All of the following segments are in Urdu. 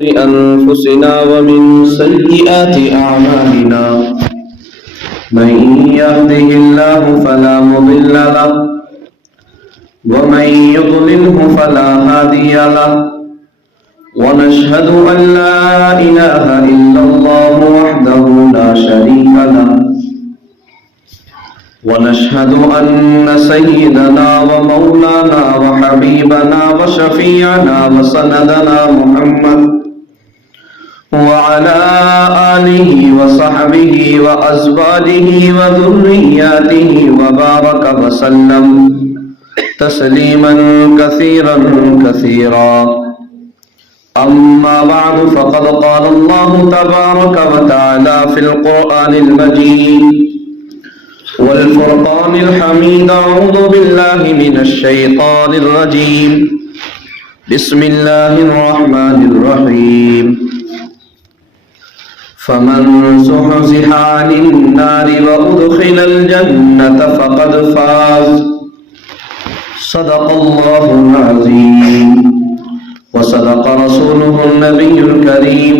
أنفسنا ومن سيئات أعمالنا من يهده الله فلا مضل له ومن يضلله فلا هادي له ونشهد أن لا إله إلا الله وحده لا شريك له ونشهد أن سيدنا ومولانا وحبيبنا وشفيعنا وسندنا محمد وعلى آله وصحبه وأزواجه وذرياته وبارك وسلم تسليما كثيرا كثيرا أما بعد فقد قال الله تبارك وتعالى في القرآن المجيد والفرقان الحميد أعوذ بالله من الشيطان الرجيم بسم الله الرحمن الرحيم فمن زحزح عن النار وأدخل الجنة فقد فاز صدق الله العظيم وصدق رسوله النبي الكريم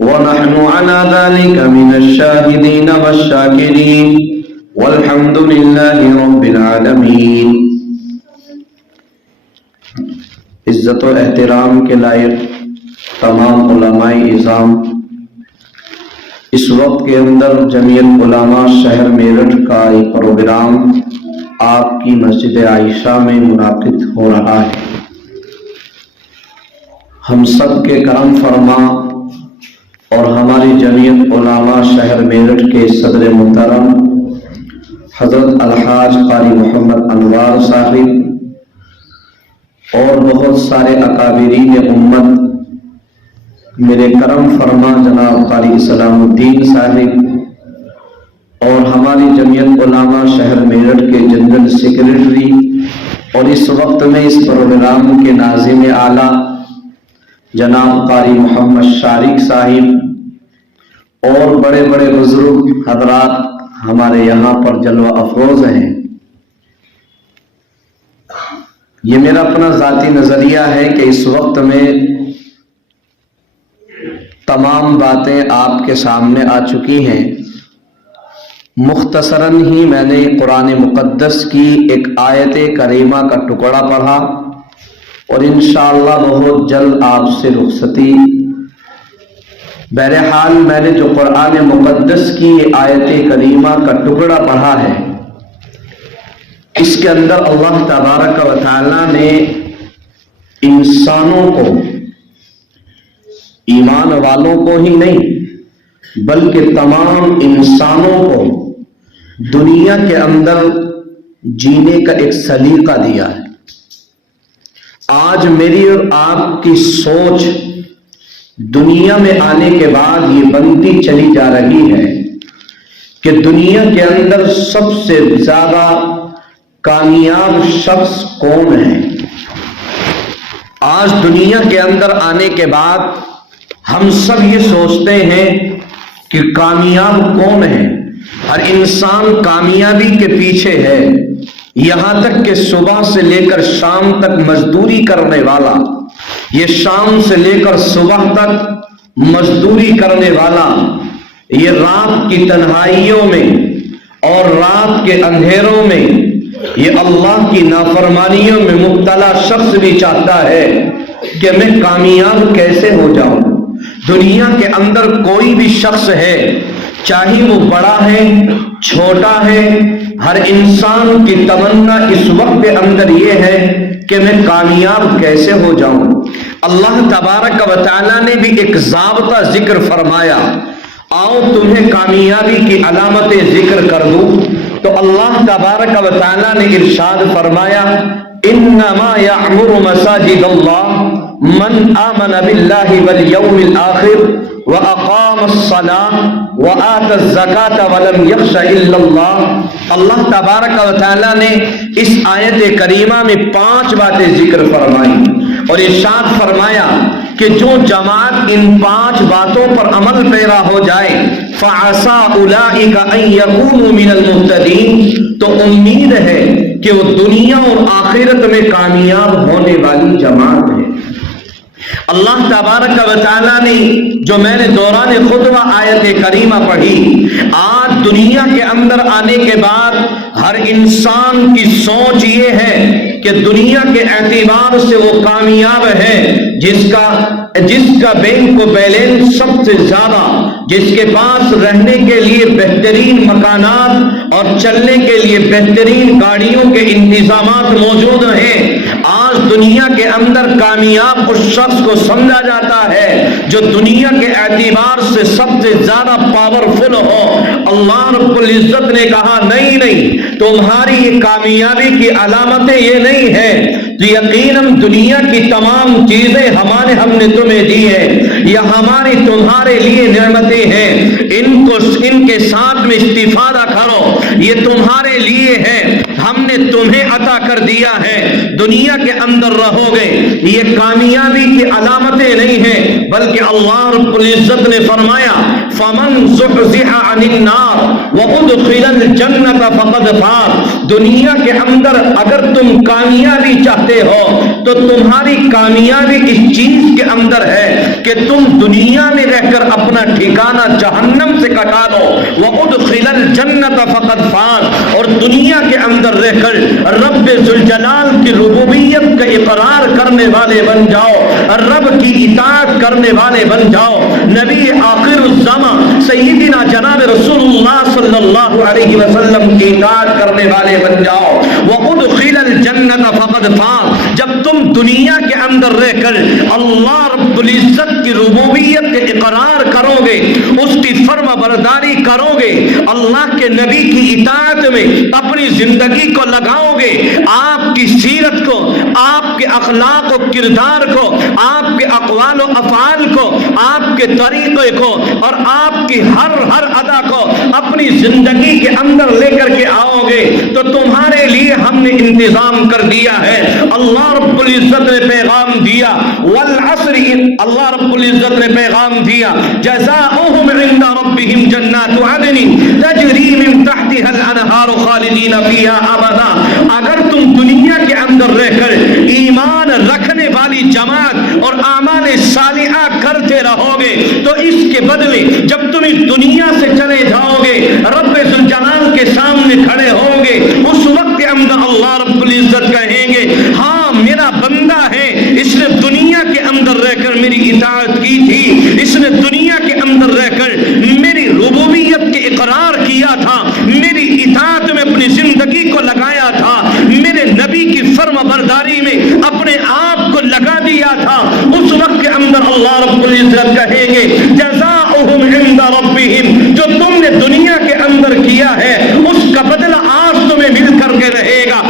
ونحن على ذلك من الشاهدين والشاكرين والحمد لله رب العالمین۔ عزت و احترام کے لائق تمام علماء اعظام، اس وقت کے اندر جمعیت علماء شہر میرٹھ کا ایک پروگرام آپ کی مسجد عائشہ میں منعقد ہو رہا ہے۔ ہم سب کے کرم فرما اور ہماری جمعیت علماء شہر میرٹھ کے صدر محترم حضرت الحاج قاری محمد انوار صاحب اور بہت سارے اکابرین امت، میرے کرم فرما جناب قاری اسلام الدین صاحب اور ہماری جمعیت علماء شہر میرٹھ کے جنرل سیکریٹری اور اس وقت میں اس پروگرام کے ناظم اعلیٰ جناب قاری محمد شارق صاحب اور بڑے بڑے بزرگ حضرات ہمارے یہاں پر جلوہ افروز ہیں۔ یہ میرا اپنا ذاتی نظریہ ہے کہ اس وقت میں تمام باتیں آپ کے سامنے آ چکی ہیں۔ مختصراً ہی میں نے قرآن مقدس کی ایک آیت کریمہ کا ٹکڑا پڑھا اور انشاءاللہ بہت جلد آپ سے رخصتی۔ بہرحال میں نے جو قرآن مقدس کی آیت کریمہ کا ٹکڑا پڑھا ہے، اس کے اندر اللہ تبارک و تعالی نے انسانوں کو، ایمان والوں کو ہی نہیں بلکہ تمام انسانوں کو دنیا کے اندر جینے کا ایک سلیقہ دیا ہے۔ آج میری اور آپ کی سوچ دنیا میں آنے کے بعد یہ بنتی چلی جا رہی ہے کہ دنیا کے اندر سب سے زیادہ کامیاب شخص کون ہے۔ آج دنیا کے اندر آنے کے بعد ہم سب یہ سوچتے ہیں کہ کامیاب کون ہے۔ ہر انسان کامیابی کے پیچھے ہے، یہاں تک کہ صبح سے لے کر شام تک مزدوری کرنے والا، یہ شام سے لے کر صبح تک مزدوری کرنے والا، یہ رات کی تنہائیوں میں اور رات کے اندھیروں میں یہ اللہ کی نافرمانیوں میں مبتلا شخص بھی چاہتا ہے کہ میں کامیاب کیسے ہو جاؤں۔ دنیا کے اندر کوئی بھی شخص ہے، چاہے وہ بڑا ہے چھوٹا ہے، ہر انسان کی تمنا اس وقت کے اندر یہ ہے کہ میں کامیاب کیسے ہو جاؤں۔ اللہ تبارک و تعالیٰ نے بھی ایک ضابطہ ذکر فرمایا، آؤ تمہیں کامیابی کی علامتیں ذکر کر دوں۔ تو اللہ تبارک و تعالیٰ نے ارشاد فرمایا، انما یعمر مساجد اللہ من آمن باللہ والیوم الآخر وَأَقَامَ الصَّلَاةَ وَآتَى الزَّكَاةَ وَلَمْ يَخْشَ إِلَّا اللَّهِ۔ اللہ تبارک و تعالیٰ نے اس آیت کریمہ میں 5 باتیں ذکر فرمائی اور ارشاد فرمایا کہ جو جماعت ان 5 باتوں پر عمل پیرا ہو جائے فَعَسَىٰ أُولَٰئِكَ أَن يَكُونُوا مِنَ الْمُهْتَدِينَ، تو امید ہے کہ وہ دنیا اور آخرت میں کامیاب ہونے والی جماعت ہے۔ اللہ تبارک و تعالیٰ نے جو میں نے دوران خطبہ آیت کریمہ پڑھی، آج دنیا کے اندر آنے کے بعد ہر انسان کی سوچ یہ ہے کہ دنیا کے اعتبار سے وہ کامیاب ہے جس کا بینک بیلنس سب سے زیادہ، جس کے پاس رہنے کے لیے بہترین مکانات اور چلنے کے لیے بہترین گاڑیوں کے انتظامات موجود ہیں۔ آج دنیا کے اندر کامیاب اس شخص کو سمجھا جاتا ہے جو دنیا کے اعتبار سے سب سے زیادہ پاورفل ہو۔ اللہ رب العزت نے کہا نہیں، تمہاری یہ کامیابی کی علامتیں یہ نہیں ہے، تو یقیناً دنیا کی تمام چیزیں ہم نے تمہیں دی ہے، یہ ہماری تمہارے لیے نعمتیں ہیں، ان کے ساتھ میں استفادہ کرو، یہ تمہارے لیے ہے، ہم نے تمہیں عطا کر دیا ہے، دنیا کے اندر رہو گے۔ یہ کامیابی کی علامتیں نہیں ہیں، بلکہ اللہ رب العزت نے فرمایا فَمَنْ زُحْزِحَ عَنِ النَّارِ وَأُدْخِلَ الْجَنَّةَ فَقَدْ فَازَ۔ دنیا کے اندر اگر تم کامیابی چاہتے ہو تو تمہاری کامیابی اس چیز کے اندر ہے کہ تم دنیا میں رہ کر اپنا ٹھکانہ جہنم سے کٹا دو، وَأُدْخِلَ الْجَنَّةَ فَقَدْ فَازَ، اور دنیا کے اندر رہ کر رب ذوالجلال کی ربوبیت کا اقرار کرنے والے بن جاؤ، رب کی اطاعت کرنے والے بن جاؤ، نبی آخر الزمان سیدنا جناب رسول اللہ صلی اللہ علیہ وسلم کی اطاعت کرنے والے بن جاؤ۔ وَأُدْخِلَ الْجَنَّةَ فَقَدْ فَازَ، جب تم دنیا کے اندر رہ کر اللہ رب العزت کی ربوبیت کے اقرار کرو گے، اس کی فرما برداری کرو گے، اللہ کے نبی کی اطاعت میں اپنی زندگی کو لگاؤ گے، آپ کی سیرت کو، آپ کے اخلاق و کردار کو، آپ کے اقوال و افعال کو، آپ کے طریقے کو اور آپ کی ہر ادا کو اپنی زندگی کے اندر لے کر کے آؤ گے تو تمہارے لیے ہم نے انتظام کر دیا ہے۔ اللہ رب العزت نے پیغام دیا والعصر، اللہ رب العزت نے پیغام دیا جزاؤہم عند ربہم جنات عدن تجری من تحتها الانہار خالدین فیہا ابدا۔ اگر تم دنیا کے اندر رہ کر ایمان رکھنے والی جماعت اور اعمال صالحہ کرتے رہو گے تو اس کے بدلے جب تم اس دنیا سے چلے جاؤ گے، رب ذوالجلال کے سامنے کھڑے ہوں گے، اس وقت کے اندر اللہ رب العزت کہیں گے ہاں میرا بندہ ہے، اس نے دنیا کے اندر رہ کر میری اطاعت کی تھی، اس نے دنیا کے اندر رہ کر میری ربوبیت کے اقرار کیا تھا، میری اطاعت میں اپنی زندگی کو لگایا تھا، میرے نبی کی فرما برداری میں اپنے آپ کو لگا دیا تھا۔ اس وقت کے اندر اللہ رب العزت کہیں گے جزاؤہم عند ربہم، جو تم نے دنیا کے اندر کیا ہے اس کا بدلہ آج تمہیں مل کر کے رہے گا،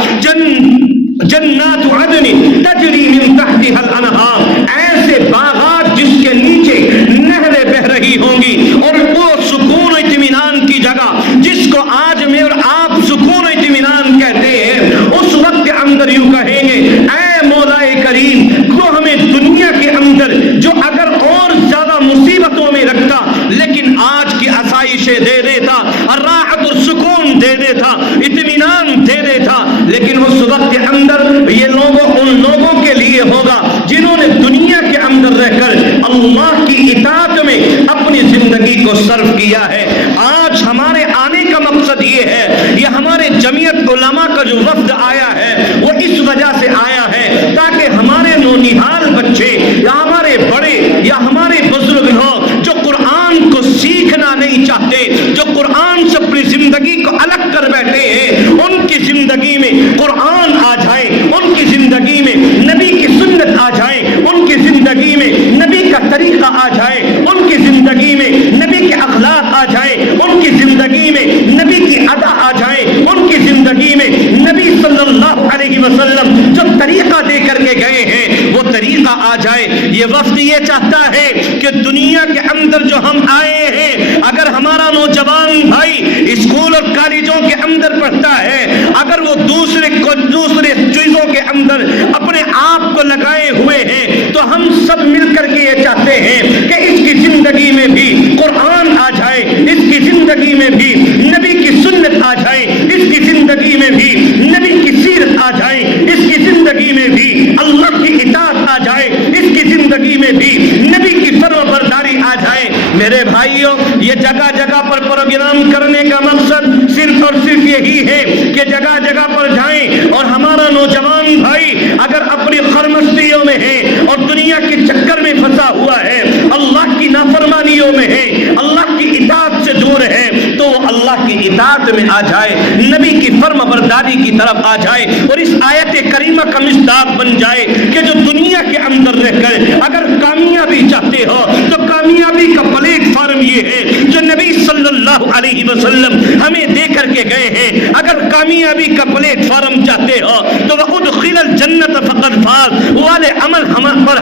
جنات عدن تجری من تحتها الانہار، ایسے باغات جس کے نیچے نہریں بہ رہی ہوں گی، اور وہ سکون و اطمینان کی جگہ جس کو آج میں اور آپ سکون و اطمینان کہتے ہیں، اس وقت کے اندر یوں کہیں گے اے مولا کریم، تو ہمیں دنیا کے اندر جو اگر اور زیادہ مصیبتوں میں رکھتا لیکن آج کی آسائشیں دے دیتا، راحت اور سکون دے دیتا، اطمینان دے دیتا، لیکن اس وقت کے اندر یہ ان لوگوں کے لیے ہوگا جنہوں نے دنیا کے اندر رہ کر اللہ کی اطاعت میں اپنی زندگی کو صرف کیا ہے۔ آج ہمارے آنے کا مقصد یہ ہے، یہ ہمارے جمعیت علماء کا جو وفد آیا ہے وہ اس وجہ سے آیا ہے تاکہ ہمارے نونہال بچے یا ہمارے بڑے یا ہمارے بزرگ لوگ جو قرآن کو سیکھنا نہیں چاہتے، جو قرآن سے اپنی زندگی کو الگ کر بیٹھے ہیں، ان کی زندگی میں قرآن آ جائے، ان کی زندگی میں نبی کی سنت آ جائے، ان کی زندگی میں نبی کا طریقہ آ جائے، ان کی زندگی میں نبی کے اخلاق آ جائے، ان کی زندگی میں نبی کی ادا آ جائے، ان کی زندگی میں نبی صلی اللہ علیہ وسلم جو طریقہ دے کر کے گئے ہیں وہ طریقہ آ جائے۔ یہ وفد یہ چاہتا ہے کہ دنیا کے اندر جو ہم آئے ہیں، اگر ہمارا نوجوان بھائی اسکول اور کالجوں کے اندر پڑھتا ہے، اگر وہ دوسرے چیزوں کے اندر اپنے آپ کو لگائے ہوئے ہیں، تو ہم سب مل کر کے یہ چاہتے ہیں کہ اس کی زندگی میں بھی قرآن آ جائے، اس کی زندگی میں بھی نبی کی سنت آ جائے، اس کی زندگی میں بھی نبی کی سیرت آ جائے، اس کی زندگی میں بھی اللہ کی اطاعت آ جائے، اس کی زندگی یہ جگہ جگہ پر پروگرام کرنے کا مقصد صرف اور صرف یہی ہے کہ جگہ جگہ پر جائیں اور ہمارا نوجوان بھائی اگر اپنی خرمستیوں میں ہے اور دنیا کے چکر میں پھنسا ہوا ہے، اللہ کی نافرمانیوں میں ہے، اللہ کی اطاعت سے دور ہے، تو وہ اللہ کی اطاعت میں آ جائے، نبی کی فرما برداری کی طرف آ جائے اور اس آیت کریمہ کا مصداق بن جائے کہ جو دنیا کے اندر رہ کر اگر کامیابی چاہتے ہو تو کامیابی کا پلیٹ فارم یہ ہے جو نبی صلی اللہ علیہ وسلم ہمیں دے کر کے گئے ہیں۔ اگر کامیابی کا پلیٹ فارم چاہتے ہو تو وَأُدْخِلَ الْجَنَّةَ فَقَدْ فَازَ والے عمل پر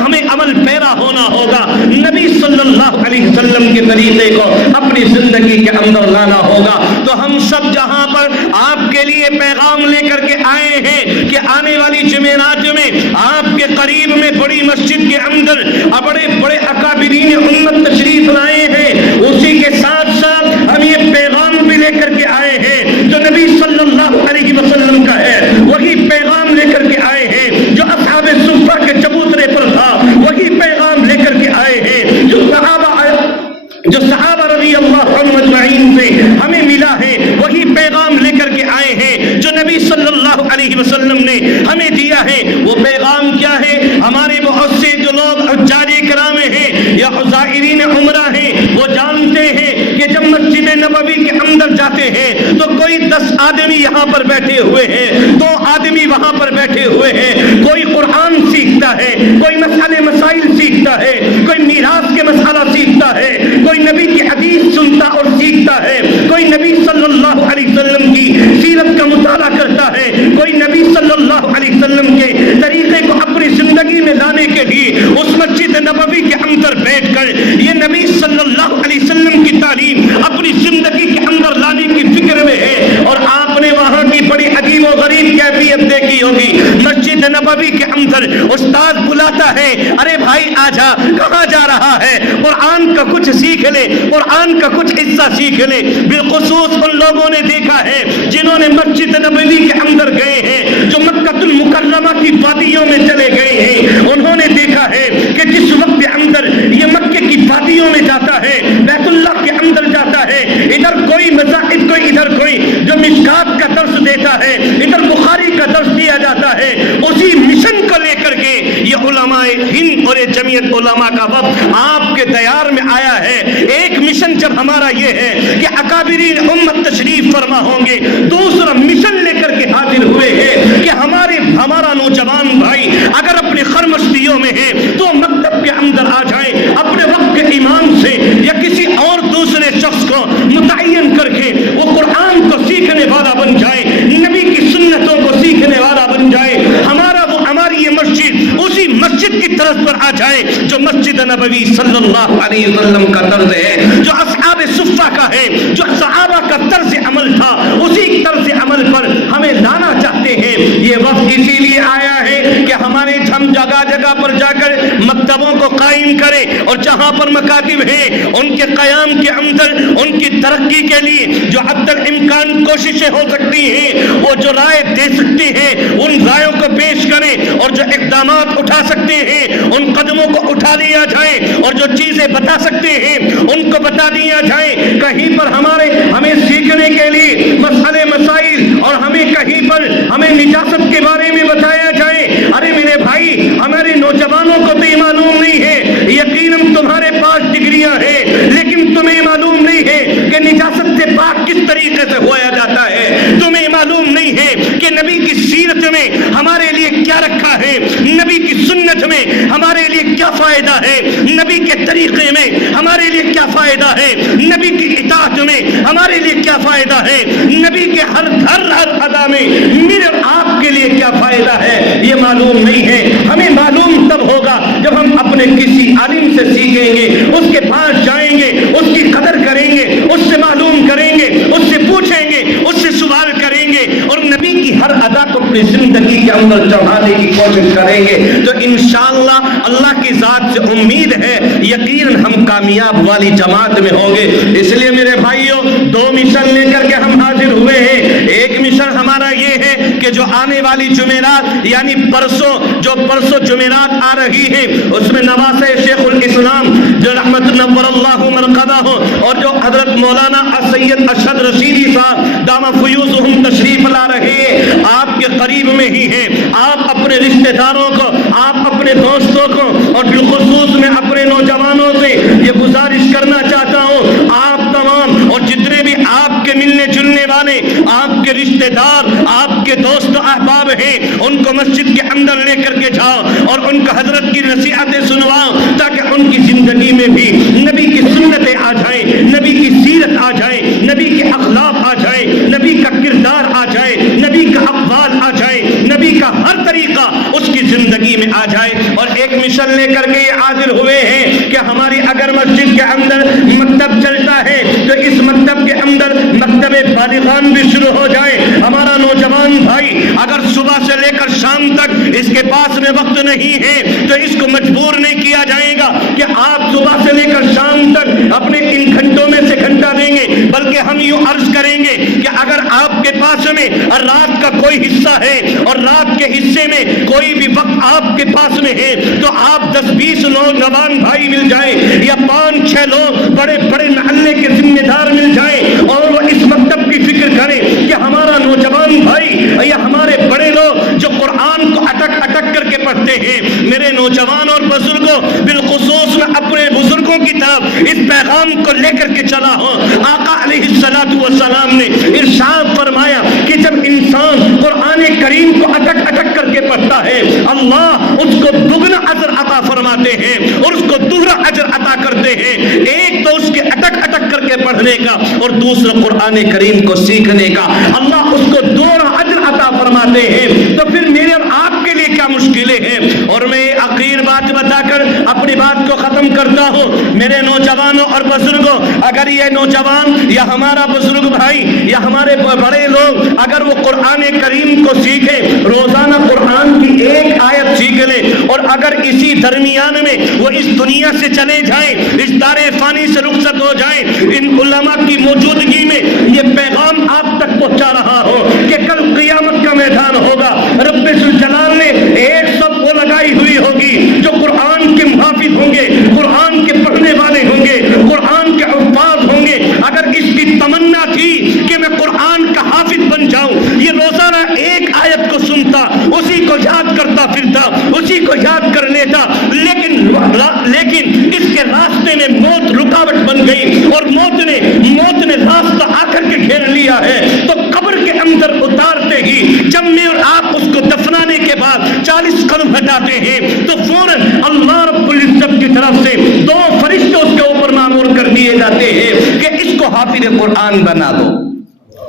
ہمیں عمل پیرا ہونا ہوگا، نبی صلی اللہ علیہ وسلم کے طریقے کو اپنی زندگی کے اندر لانا ہوگا۔ تو ہم سب جہاں پر آپ کے لیے پیغام لے کر کے آئے ہیں کہ آنے والی جمعرات میں آپ کے قریب میں بڑی مسجد کے اندر بڑے بڑے اکابرین امت تشریف لائے ہیں، اسی کے ساتھ ساتھ ہم یہ پیغام بھی لے کر کے آئے ہیں جو نبی صلی اللہ علیہ وسلم کا ہے، وہی پیغام لے کر کے آئے ہیں جو اصحاب صفہ کے چبوترے پر تھا، وہی پیغام لے کر کے آئے ہیں جو صحابہ رضی اللہ عنہم اجمعین سے ہمیں ملا ہے، وہی پیغام لے کر کے آئے ہیں جو نبی صلی اللہ علیہ وسلم نے ہمیں دیا ہے۔ وہ پیغام کیا ہے؟ ہمارے بہت سے جو لوگ حجاج کرام ہیں یا زائرین عمرہ ہیں وہ جانتے ہیں کہ جب مسجد نبوی کے اندر جاتے ہیں تو کوئی 10 آدمی یہاں پر بیٹھے ہوئے ہیں، 2 آدمی وہاں پر بیٹھے ہوئے ہیں، کوئی قرآن سیکھتا ہے، کوئی مسئلے مسائل سیکھتا ہے، کوئی میراث کے مسئلہ سیکھتا ہے، کوئی نبی کی حدیث سنتا اور سیکھتا ہے، کوئی نبی صلی اللہ علیہ وسلم کی سیرت کا مطالعہ کرتا ہے، کوئی نبی صلی اللہ علیہ وسلم کے طریقے کو اپنی زندگی میں لانے کے لیے اس مسجد نبوی کے اندر بیٹھ کر یہ نبی صلی اللہ علیہ وسلم کی تعلیم اپنی زندگی کے اندر لانے کی فکر میں ہے۔ اور آپ نے وہاں کی بڑی عجیب و غریب کیفیت دیکھی ہوگی، مسجد نبوی کے اندر استاد بلاتا ہے، ارے بھائی آجا، کہاں جا رہا ہے؟ قرآن کا کچھ سیکھ لے، قرآن کا کچھ حصہ سیکھ لے۔ بالخصوص ان لوگوں نے دیکھا ہے جنہوں نے مسجد نبوی کے اندر گئے ہیں، جو مکہ المکرمہ کی وادیوں میں چلے گئے ہیں، انہوں نے دیکھا ہے کہ جس وقت اندر یہ مکے کی وادیوں میں جاتا ہے، بیت اللہ کے اندر جاتا ہے، ادھر کوئی مذاہب کوئی ادھر کوئی جو مشکات کا درس دیتا ہے، ادھر بخاری کا درس دیا جاتا ہے، اسی مشن کو لے کر کے یہ علماء ہند اور یہ جمعیت علماء کا وقت آپ کے دیار میں آیا ہے۔ ایک مشن جب ہمارا یہ ہے کہ اکابرین امت تشریف فرما ہوں گے، دوسرا مشن لے کر کے حاضر ہوئے ہیں کہ ہمارا نوجوان بھائی اگر اپنے خرمستیوں میں ہے تو مکتب کے اندر آ جائے، اپنے وقت کے امام سے یا کسی اور دوسرے شخص کو متعین کر کے وہ قرآن کو سیکھنے والا بن جائے، نبی کی سنتوں کو سیکھنے والا بن جائے، ہماری یہ مسجد اسی مسجد کی طرف پر آ جائے جو مسجد نبوی صلی اللہ علیہ وسلم کا طرز ہے، جو اصحاب صفہ کا ہے، جو صحابہ کا طرز عمل تھا، اسی طرز عمل پر ہمیں لانا چاہتے ہیں۔ یہ وقت اسی لیے آیا ہے کہ ہمارے ہم جگہ جگہ پر جا کر مکتبوں کو قائم کریں اور جہاں پر مکاتب ہیں ان کے قیام کے اندر ان کی ترقی کے لیے جو حد الامکان کوششیں ہو سکتی ہیں، وہ جو رائے دے سکتے ہیں ان رائےوں کو پیش کریں، اور جو اقدامات اٹھا سکتے ہیں ان قدموں کو اٹھا لیا جائے، اور جو چیزیں بتا سکتے ہیں ان کو بتا دیا جائے۔ کہیں پر ہمیں سیکھنے کے لیے مسئلے مسائل اور کہیں پر ہمیں نجاست کے بارے میں بتایا جائے، ارے میرے بھائی ہمارے نوجوانوں کو تو یہ معلوم نہیں ہے، یقیناً تمہارے پاس ڈگریاں ہیں لیکن تمہیں معلوم نہیں ہے کہ نجاست سے پاک کس طریقے سے ہوا جاتا ہے، تمہیں معلوم نہیں ہے کہ نبی کی سیرت میں ہمارے لیے کیا رکھا ہے، نبی کی سنت میں ہمارے لیے کیا فائدہ ہے، نبی کے طریقے میں ہمارے لیے کیا فائدہ ہے، نبی کی اطاعت میں ہمارے لیے کیا فائدہ ہے، نبی کے ہر ادا میں میرے آپ کے لیے کیا فائدہ ہے، یہ معلوم نہیں ہے۔ ہمیں معلوم تب ہوگا جب ہم اپنے کسی عالم سے سیکھیں گے، اس کے پاس جائیں گے، اس کی قدر کریں گے، اس سے معلوم کریں گے، اس سے پوچھیں گے، اس سے سوال کریں گے اور نبی کی ہر ادا کو اپنی زندگی کے اندر چڑھانے کی کوشش کریں گے تو انشاءاللہ اللہ کی ذات سے امید ہے یقیناً ہم کامیاب والی جماعت میں ہوں گے۔ اس لیے میرے بھائیوں 2 مشن لے کر کے ہم حاضر ہوئے ہیں۔ ایک مشن ہمارا یہ ہے کہ جو آنے والی جمعرات یعنی پرسوں جمعرات آ رہی ہے، اس میں نواسہ شیخ الاسلام جو رحمت نور اللہ مرقدہ ہو مولانا سید ارشد رشیدی صاحب دامہ فیوزہم تشریف لا رہے ہیں، آپ کے قریب میں ہی ہیں۔ آپ اپنے رشتہ داروں کو، آپ اپنے دوستوں کو اور بالخصوص میں اپنے نوجوانوں سے یہ گزارش کرنا چاہتا ہوں، آپ تمام اور جتنے بھی آپ کے ملنے جلنے والے، آپ کے رشتہ دار، آپ کے دوست احباب ہیں، ان کو مسجد کے اندر لے کر کے جاؤ اور ان کو حضرت کی نصیحتیں سنواؤ، تاکہ ان کی زندگی میں بھی نبی کی سنتیں آ جائیں، نبی کی سیرت آ جائے، نبی کے اخلاق آ جائے، نبی کا کردار آ جائے، نبی کا اقوال آ جائے، نبی کا ہر طریقہ اس کی زندگی میں آ جائے۔ اور ایک مشن لے کر کے یہ حاضر ہوئے ہیں کہ ہماری اگر مسجد کے اندر مکتب چلتا ہے تو اس مکتب کے اندر مکتب بالغان بھی شروع ہو جائے۔ ہمارا نوجوان بھائی اگر صبح سے لے کر شام تک اس کے پاس میں وقت نہیں ہے تو اس کو مجبور نہیں کیا جائے گا کہ آپ صبح سے لے کر شام تک اپنے ان گھنٹوں میں سے گھنٹہ دیں گے، بلکہ ہم یوں عرض کریں گے کہ اگر آپ کے پاس میں رات کا کوئی حصہ ہے اور رات کے حصے میں کوئی بھی وقت آپ کے پاس میں ہے تو آپ 10-20 نوجوان بھائی مل جائیں یا 5-6 لوگ بڑے بڑے محلے کے ذمہ دار مل جائیں اور وہ اس مکتب کی فکر کریں کہ ہمارا نوجوان بھائی یا ہمارے بڑے لوگ جو قرآن کو اٹک اٹک کر کے پڑھتے ہیں، میرے نوجوان اور بزرگوں بالخصوص میں اپنے بزرگوں کی طرف اس پیغام کو لے کر کے چلا ہوں۔ آقا علیہ الصلوۃ والسلام نے ارشاد فرمایا کہ جب انسان قرآن کریم کو اٹک اٹک کر کے پڑھتا ہے، اللہ اس کو دگنا اجر عطا فرماتے ہیں اور اس کو دوہرا اجر عطا کرتے ہیں۔ ایک تو اس کے اٹک اٹک کر کے پڑھنے کا اور دوسرا قرآن کریم کو سیکھنے کا، اللہ اس کو دوہرا اجر عطا فرماتے ہیں۔ تو پھر میرے اور آپ کے لیے کیا مشکلیں ہیں؟ اور میں آخر بات بتا کر اپنی بات کو ختم کرتا ہوں۔ میرے نوجوانوں اور بزرگوں، اگر یہ نوجوان یا ہمارا بزرگ بھائی یا ہمارے بڑے لوگ اگر وہ قرآن کریم کو سیکھے، روزانہ قرآن کی ایک آیت سیکھ لے اور اگر اسی درمیان میں وہ اس دنیا سے چلے جائیں، اس دار فانی سے رخصت ہو جائیں، ان علماء کی موجودگی میں یہ پیغام آپ تک پہنچا رہا ہو کہ کل قیامت کا میدان ہوگا، رب ذوالجلال نے ایک صف وہ لگائی ہوئی ہوگی جو قرآن کے محافظ ہوں گے، قرآن کے پڑھنے والے ہوں گے، قرآن کے حفاظ ہوں گے۔ اگر اس کی تمنا تھی کہ میں قرآن کا حافظ بن جاؤں، یہ روزانہ ایک آیت کو سنتا، اسی کو یاد کرتا پھرتا، اسی کو یاد کر لیتا، لیکن اس کے راستے میں موت رکاوٹ بن گئی اور موت نے راستہ آ کر کے گھیر لیا ہے، تو قبر کے اندر اتارتے ہی جب میں اور آپ اس کو دفنانے کے بعد 40 قدم ہٹاتے ہیں تو فوراً اللہ رب العزت کی طرف سے 2 فرشتے اس کے اوپر مامور کر دیے جاتے ہیں کہ اس کو حافظ قرآن بنا دو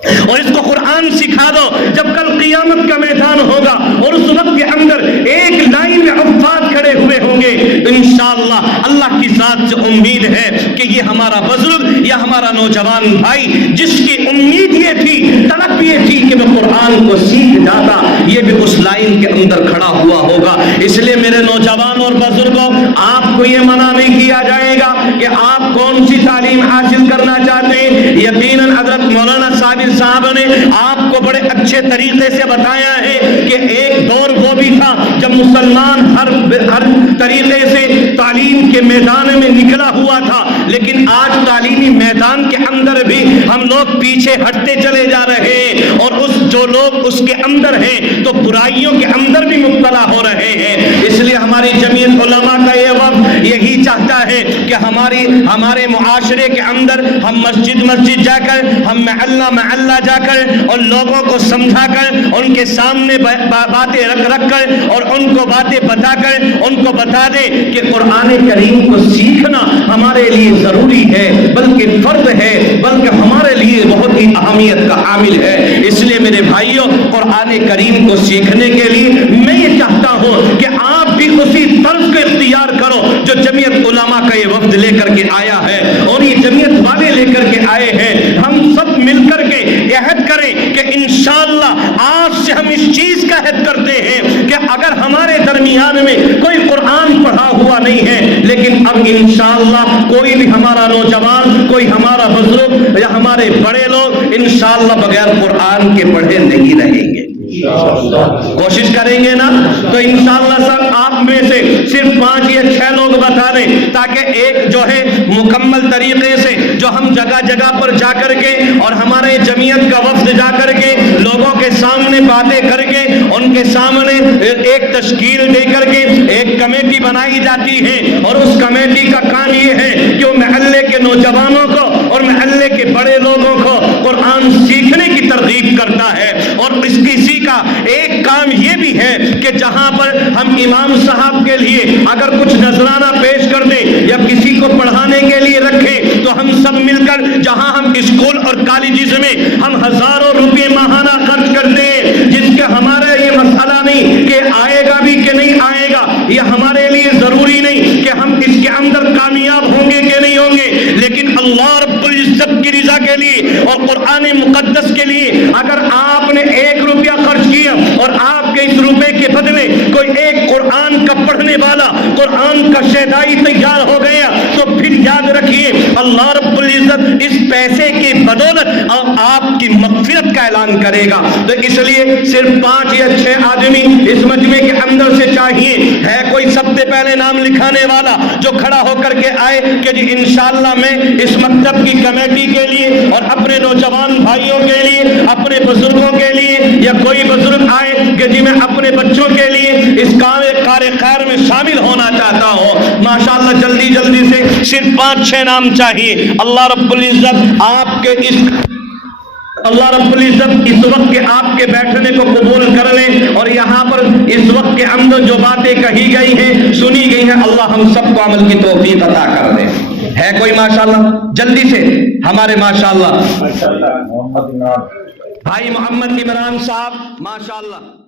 اور اس کو قرآن سکھا دو۔ جب کل قیامت کا میدان ہوگا اور اس وقت کے اندر ایک لائن میں حفاظ کھڑے ہوئے ہوں گے تو انشاءاللہ اللہ کی ذات سے امید ہے کہ یہ ہمارا بزرگ یا ہمارا نوجوان بھائی جس کی امید یہ تھی، طلب یہ تھی کہ وہ قرآن کو سیکھ جاتا، یہ بھی اس لائن کے اندر کھڑا ہوا ہوگا۔ اس لیے میرے نوجوان اور بزرگوں، آپ کو یہ منع نہیں کیا جائے گا کہ آپ کون سی تعلیم حاصل کرنا چاہتے ہیں۔ یقیناً حضرت مولانا صاحب نے آپ کو بڑے اچھے طریقے سے بتایا ہے کہ ایک دور وہ بھی تھا جب مسلمان ہر طریقے سے تعلیم کے میدان میں نکلا ہوا تھا، لیکن آج تعلیمی میدان کے اندر بھی ہم لوگ پیچھے ہٹتے چلے جا رہے ہیں اور جو لوگ اس کے اندر ہیں تو برائیوں کے اندر بھی مبتلا ہو رہے ہیں۔ اس لیے ہماری جمعیت علماء کا یہ وفد یہی چاہتا ہے کہ ہمارے معاشرے کے اندر ہم مسجد جا کر، ہم محلہ جا کر اور لوگوں کو سمجھا کر، ان کے سامنے باتیں رکھ کر اور ان کو باتیں بتا کر ان کو بتا دے کہ قرآن کریم کو سیکھنا ہمارے لیے ضروری ہے، بلکہ فرض ہے، بلکہ ہمارے لیے بہت ہی اہمیت کا عامل ہے۔ اس لیے میرے بھائیوں، قرآن کریم کو سیکھنے کے لیے میں یہ چاہتا ہوں کہ آپ بھی اسی طرز کو اختیار کرو جو جمعیت علماء کا یہ وفد لے کر کے آیا ہے اور یہ جمعیت والے لے کر کے آئے ہیں۔ ہم سب مل کر کے عہد کریں کہ انشاءاللہ آج سے ہم اس چیز کا عہد کرتے ہیں کہ اگر ہمارے درمیان میں کوئی قرآن پڑھا ہوا نہیں ہے، لیکن اب انشاءاللہ کوئی بھی ہمارا نوجوان، کوئی ہمارا بزرگ یا ہمارے بڑے لوگ انشاءاللہ بغیر قرآن کے پڑھے نہیں رہیں گے۔ کوشش کریں گے نا تو انشاءاللہ سر آپ میں سے صرف 5 یا 6 لوگ بتا دیں، تاکہ ایک جو ہے مکمل طریقے سے جو ہم جگہ جگہ پر جا کر کے اور ہمارے جمعیت کا وفد جا کر کے لوگوں کے سامنے باتیں کر کے ان کے سامنے ایک تشکیل دے کر کے ایک کمیٹی بنائی جاتی ہے، اور اس کمیٹی کا کام یہ ہے کہ وہ محلے کے نوجوانوں کو اور محلے کے بڑے لوگوں کو قرآن سیکھنے کی ترغیب کرتا ہے۔ اور اسی کا ایک کام یہ بھی ہے کہ جہاں پر ہم امام صاحب کے لیے اگر کچھ نذرانہ پیش کر دیں یا کسی کو پڑھانے کے لیے رکھیں تو ہم سب مل کر جہاں ہم اسکول اور کالجز میں ہم ہزاروں روپے ماہانہ خرچ کرتے ہیں، جس کا ہمارا یہ مسئلہ نہیں کہ آئے گا بھی کہ نہیں آئے گا، یہ ہمارے لیے ضروری نہیں کہ ہم اس کے اندر کامیاب ہوں گے کہ نہیں ہوں گے، لیکن اللہ رب العزت کی رضا کے لیے اور قرآن مقدس کے لیے اگر آپ نے 1 روپیہ خرچ کیا اور آپ کے اس روپے کے بدلے کوئی ایک قرآن کا پڑھنے والا، قرآن کا شہدائی تیار ہو گیا، تو پھر یاد رکھیے اللہ رب العزت اس پیسے کی بدولت آپ کی مغفرت کا اعلان کرے گا۔ تو اس لیے صرف 5 یا 6 آدمی اس مجمع کے اندر سے چاہیے، ہے کوئی سب سے پہلے نام لکھانے والا جو کھڑا ہو کر کے آئے کہ جی انشاءاللہ میں اس مکتب کی کمیٹی کے لیے اور اپنے نوجوان بھائیوں کے لیے، اپنے بزرگوں کے لیے، یا کوئی بزرگ آئے کہ جی میں اپنے بچوں کے لیے اس کار خیر میں شامل ہونا چاہتا ہوں، ماشاءاللہ جلدی جلدی سے صرف 5-6 نام چاہیے۔ اللہ رب العزت آپ کے اس وقت کے آپ کے بیٹھنے کو قبول کر لیں، اور یہاں پر اس وقت کے اندر جو باتیں کہی گئی ہیں، سنی گئی ہیں، اللہ ہم سب کو عمل کی توفیق عطا کر دے۔ ہے کوئی ماشاءاللہ؟ جلدی سے ہمارے ماشاءاللہ بھائی محمد عمران صاحب ماشاءاللہ۔